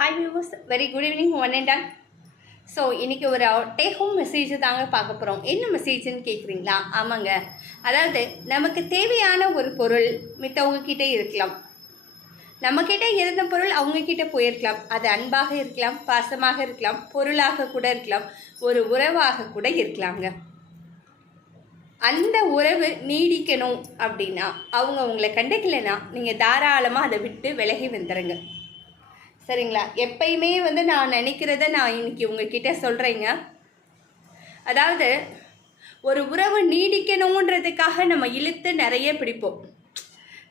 Hi viewers, very good evening one and ton. So இன்றைக்கி ஒரு take home message தாங்க பார்க்க போகிறோம். என்ன மெசேஜ்னு கேட்குறீங்களா? ஆமாங்க, அதாவது நமக்கு தேவையான ஒரு பொருள் மித்தவங்கக்கிட்டே இருக்கலாம். நம்மக்கிட்ட இருந்த பொருள் அவங்கக்கிட்ட போயிருக்கலாம். அது அன்பாக இருக்கலாம், பாசமாக இருக்கலாம், பொருளாக கூட இருக்கலாம், ஒரு உறவாக கூட இருக்கலாங்க. அந்த உறவு நீடிக்கணும் அப்படின்னா அவங்க உங்களை கண்டுக்கலைன்னா நீங்கள் தாராளமாக அதை விட்டு விலகி வந்துடுங்க. சரிங்களா? எப்பயுமே நான் நினைக்கிறத நான் இன்னைக்கு உங்ககிட்ட சொல்கிறேங்க. அதாவது ஒரு உறவு நீடிக்கணுன்றதுக்காக நம்ம இழுத்து நிறைய பிடிப்போம்.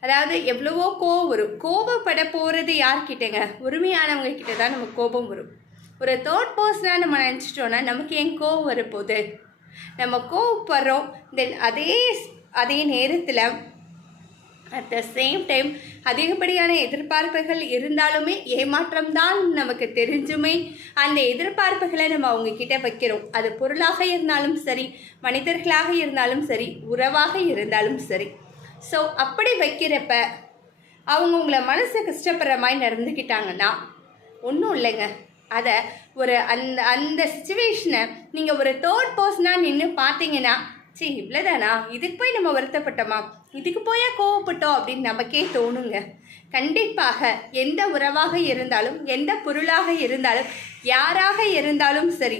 அதாவது எவ்வளவோ கோவம் வரும். கோபப்பட போகிறது யார்கிட்டங்க? உரிமையானவங்க கிட்ட தான் நமக்கு கோபம் வரும். ஒரு தேர்ட் பர்சனாக நம்ம நினச்சிட்டோன்னா நமக்கு ஏன் கோவம் வரப்போகுது? நம்ம கோவப்படுறோம். தென் அதே நேரத்தில் அட் த சேம் டைம் அதிகப்படியான எதிர்பார்ப்புகள் இருந்தாலுமே ஏமாற்றம் தான் நமக்கு தெரிஞ்சுமே அந்த எதிர்பார்ப்புகளை நம்ம அவங்கக்கிட்ட வைக்கிறோம். அது பொருளாக இருந்தாலும் சரி, மனிதர்களாக இருந்தாலும் சரி, உறவாக இருந்தாலும் சரி. ஸோ அப்படி வைக்கிறப்ப அவங்க உங்களை மனசை கஷ்டப்படுற மாதிரி நடந்துக்கிட்டாங்கன்னா ஒன்றும் இல்லைங்க. அதை ஒரு அந்த சுச்சுவேஷனை நீங்கள் ஒரு தேர்ட் பர்சனாக நின்று பார்த்தீங்கன்னா, சரி இவ்வளோதானா, இதுக்கு போய் நம்ம வருத்தப்பட்டோமா, இதுக்கு போயா கோவப்பட்டோம் அப்படின்னு நமக்கே தோணுங்க. கண்டிப்பாக எந்த உறவாக இருந்தாலும், எந்த பொருளாக இருந்தாலும், யாராக இருந்தாலும் சரி,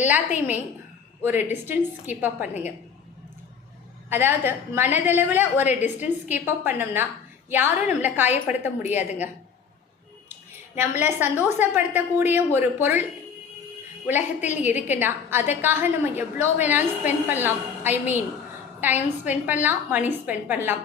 எல்லாத்தையுமே ஒரு டிஸ்டன்ஸ் கீப் அப் பண்ணுங்க. அதாவது மனதளவில் ஒரு டிஸ்டன்ஸ் கீப் அப் பண்ணோம்னா யாரும் நம்மளை காயப்படுத்த முடியாதுங்க. நம்மளை சந்தோஷப்படுத்தக்கூடிய ஒரு பொருள் உலகத்தில் இருக்குன்னா அதுக்காக நம்ம எவ்வளோ வேணாலும் ஸ்பெண்ட் பண்ணலாம். டைம் ஸ்பெண்ட் பண்ணலாம், மணி ஸ்பெண்ட் பண்ணலாம்.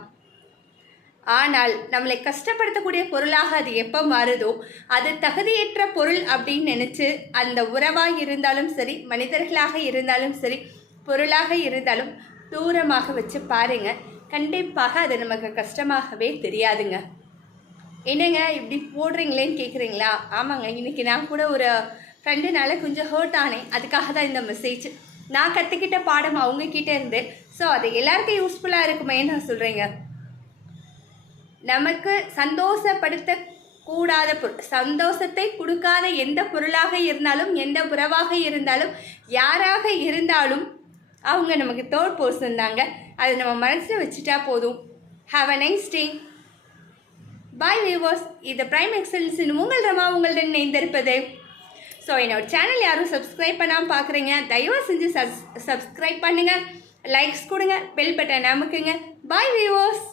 ஆனால் நம்மளை கஷ்டப்படுத்தக்கூடிய பொருளாக அது எப்போ மாறுதோ அது தகுதியற்ற பொருள் அப்படின்னு நினச்சி அந்த உறவாக இருந்தாலும் சரி, மனிதர்களாக இருந்தாலும் சரி, பொருளாக இருந்தாலும் தூரமாக வச்சு பாருங்க. கண்டிப்பாக அது நமக்கு கஷ்டமாகவே தெரியாதுங்க. என்னங்க இப்படி போடுறீங்களேன்னு கேட்குறீங்களா? ஆமாங்க, இன்றைக்கி நான் கூட ஒரு ஃப்ரெண்டுனால கொஞ்சம் ஹர்ட் ஆனேன். அதுக்காக தான் இந்த மெசேஜ். நான் கற்றுக்கிட்ட பாடம் அவங்கக்கிட்ட இருந்து. ஸோ அது எல்லாருக்கும் யூஸ்ஃபுல்லாக இருக்குமே நான் சொல்கிறேங்க. நமக்கு சந்தோஷப்படுத்த கூடாத பொருள், சந்தோஷத்தை கொடுக்காத எந்த பொருளாக இருந்தாலும், எந்த உறவாக இருந்தாலும், யாராக இருந்தாலும் அவங்க நமக்கு தேர்ட் பர்சன் தாங்க. அதை நம்ம மனசில் வச்சுட்டா போதும். Have a nice day. Bye viewers. இது பிரைம் எக்ஸலன்ஸின் உங்கள் ரமா உங்களுடன் இணைந்திருப்பது. ஸோ என்னோட சேனல் யாரும் சப்ஸ்கிரைப் பண்ணாமல் பார்க்குறீங்க, தயவு செஞ்சு சப்ஸ்கிரைப் பண்ணுங்கள், லைக்ஸ் கொடுங்க, பெல் பட்டன் அமுக்குங்க. Bye viewers.